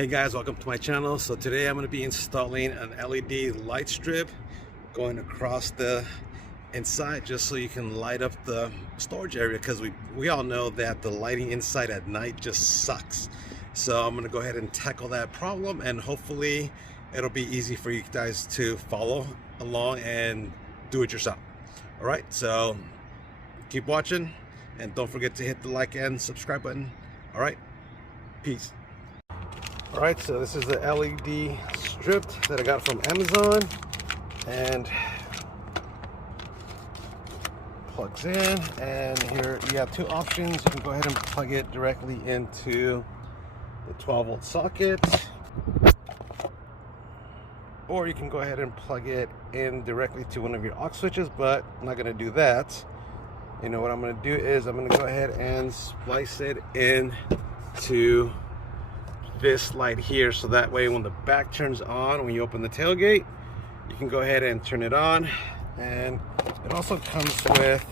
Hey guys, welcome to my channel. So today I'm going to be installing an LED light strip going across the inside just so you can light up the storage area, because we all know that the lighting inside at night just sucks. So I'm going to go ahead and tackle that problem, and hopefully it'll be easy for you guys to follow along and do it yourself. All right, so keep watching and don't forget to hit the like and subscribe button. All right, peace. All right, so this is the LED strip that I got from Amazon, and plugs in. And here you have two options. You can go ahead and plug it directly into the 12-volt socket, or you can go ahead and plug it in directly to one of your aux switches, but I'm not going to do that. You know what I'm going to do is I'm going to go ahead and splice it in to this light here, so that way when the back turns on, when you open the tailgate, you can go ahead and turn it on. And it also comes with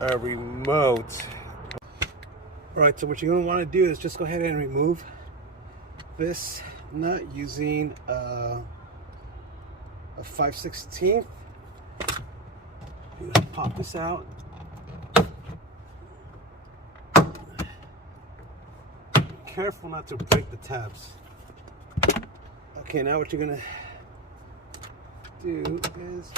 a remote. All right, so what you're going to want to do is just go ahead and remove this nut using a 5/16. Pop this out. Careful not to break the tabs. Okay, now what you're gonna do is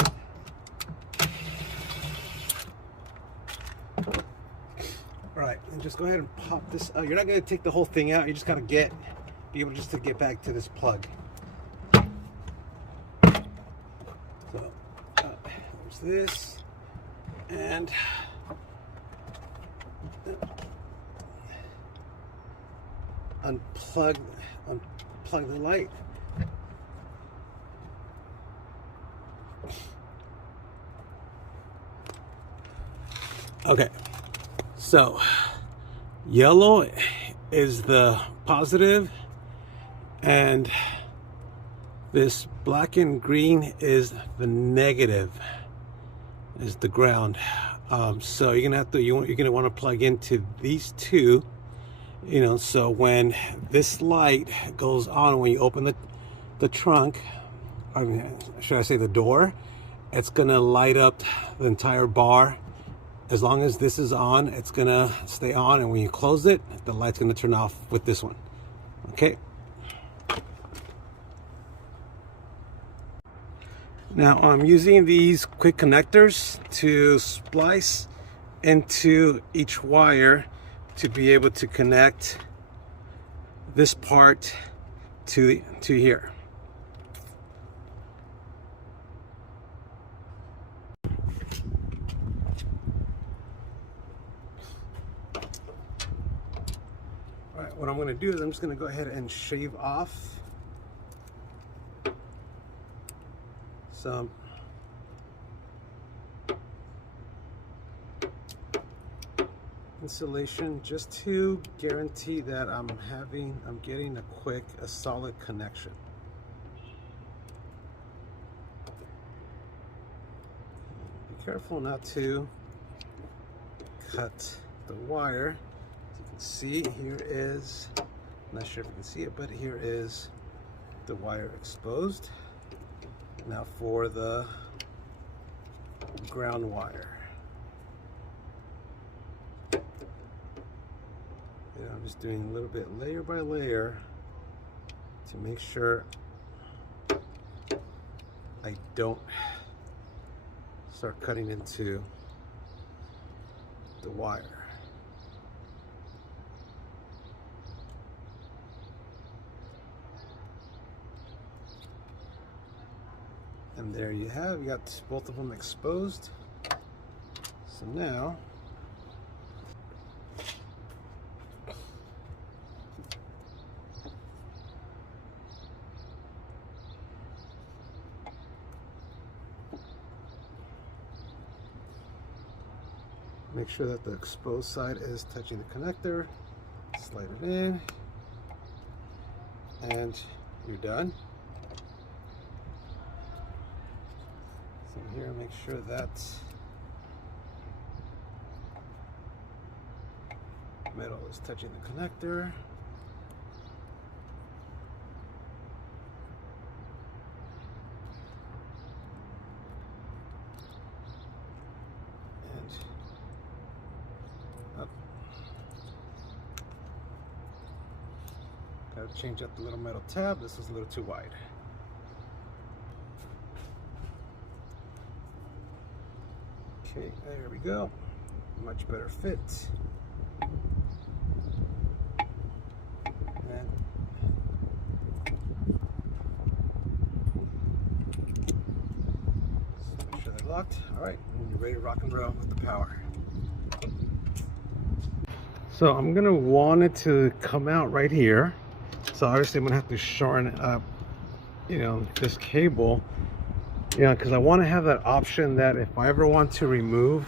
right, and just go ahead and pop this out. You're not gonna take the whole thing out. You just gotta be able just to get back to this plug. So there's this, and unplug the light. Okay, so yellow is the positive, and this black and green is the negative, is the ground. So you're gonna want to plug into these two. You know, so when this light goes on, when you open the trunk, I mean, should I say the door, it's gonna light up the entire bar. As long as this is on, it's gonna stay on, and when you close it, the light's gonna turn off with this one. Okay. Now I'm using these quick connectors to splice into each wire to be able to connect this part to here. All right, what I'm going to do is I'm just going to go ahead and shave off some insulation, just to guarantee that I'm getting a solid connection. Be careful not to cut the wire. As you can see, here is, I'm not sure if you can see it, but here is the wire exposed. Now for the ground wire. I'm just doing a little bit layer by layer to make sure I don't start cutting into the wire. And there you have, you got both of them exposed. So now make sure that the exposed side is touching the connector. Slide it in, and you're done. So here, make sure that metal is touching the connector. Gotta change out the little metal tab. This is a little too wide. Okay, there we go. Much better fit. And make sure they're locked. All right, you're ready to rock and roll with the power. So I'm gonna want it to come out right here. So obviously I'm gonna have to shorten up, you know, this cable, you know, because I want to have that option that if I ever want to remove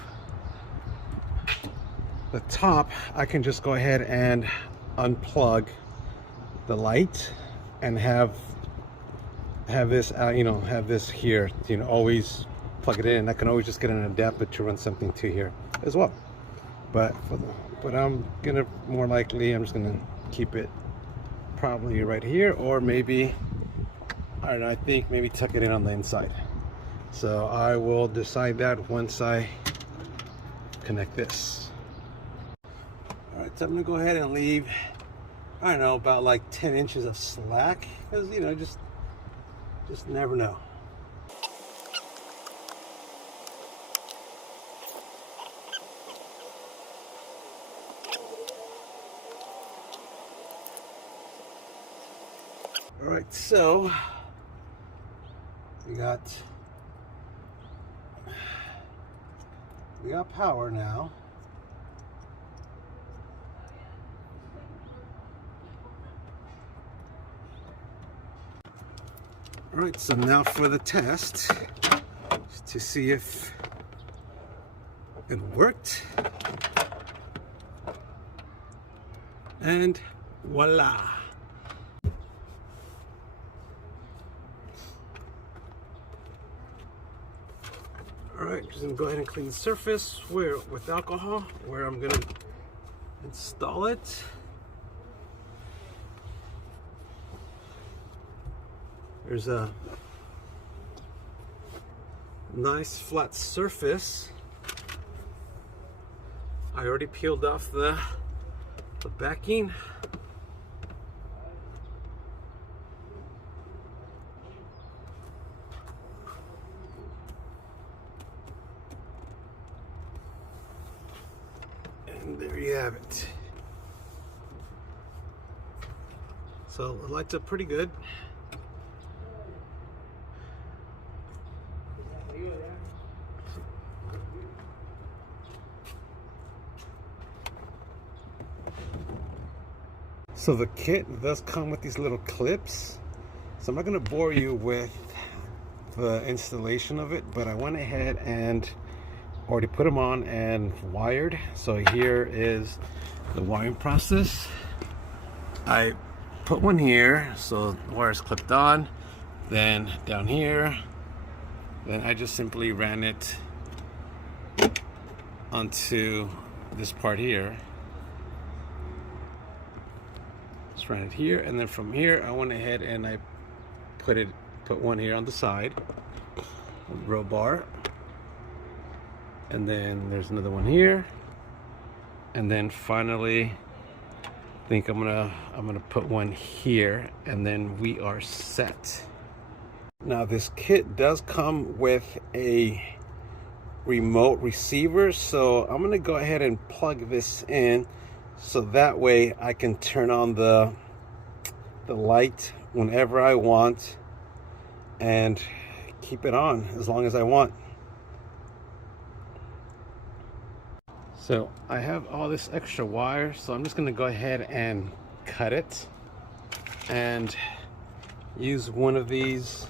the top, I can just go ahead and unplug the light and have this, you know, have this here, you know, always plug it in, and I can always just get an adapter to run something to here as well. But I'm gonna more likely, I'm just gonna keep it probably right here, or maybe, I don't know, I think maybe tuck it in on the inside. So I will decide that once I connect this. All right, so I'm gonna go ahead and leave, I don't know, about like 10 inches of slack, because, you know, just never know. All right, so we got power now. All right, so now for the test to see if it worked. And voila. Alright, just gonna go ahead and clean the surface with alcohol, where I'm gonna install it. There's a nice flat surface. I already peeled off the backing. And there you have it. So it lights up pretty good. So the kit does come with these little clips. So I'm not going to bore you with the installation of it, but I went ahead and already put them on and wired. So here is the wiring process. I put one here, so the wire is clipped on. Then down here, then I just simply ran it onto this part here. Just ran it here, and then from here I went ahead and I put one here on the side, a row bar, and then there's another one here, and then finally I think I'm gonna put one here, and then we are set. Now this kit does come with a remote receiver, so I'm gonna go ahead and plug this in, so that way I can turn on the light whenever I want and keep it on as long as I want. So I have all this extra wire, so I'm just gonna go ahead and cut it and use one of these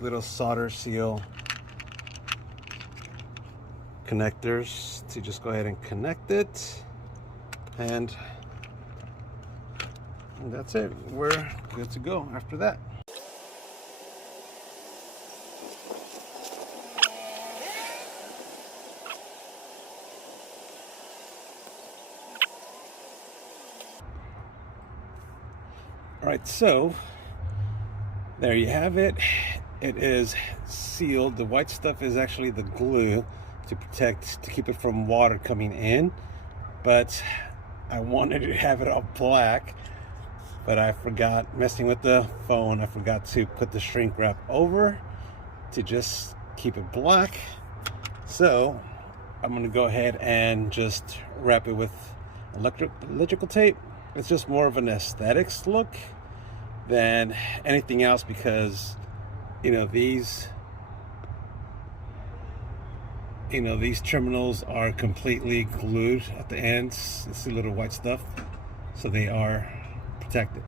little solder seal connectors to just go ahead and connect it, and that's it. We're good to go after that. All right, so there you have it. It is sealed. The white stuff is actually the glue to keep it from water coming in. but I wanted to have it all black, but I forgot, messing with the phone, I forgot to put the shrink wrap over to just keep it black. So I'm gonna go ahead and just wrap it with electrical tape. It's just more of an aesthetics look than anything else, because these terminals are completely glued at the ends. It's the little white stuff, so they are protected.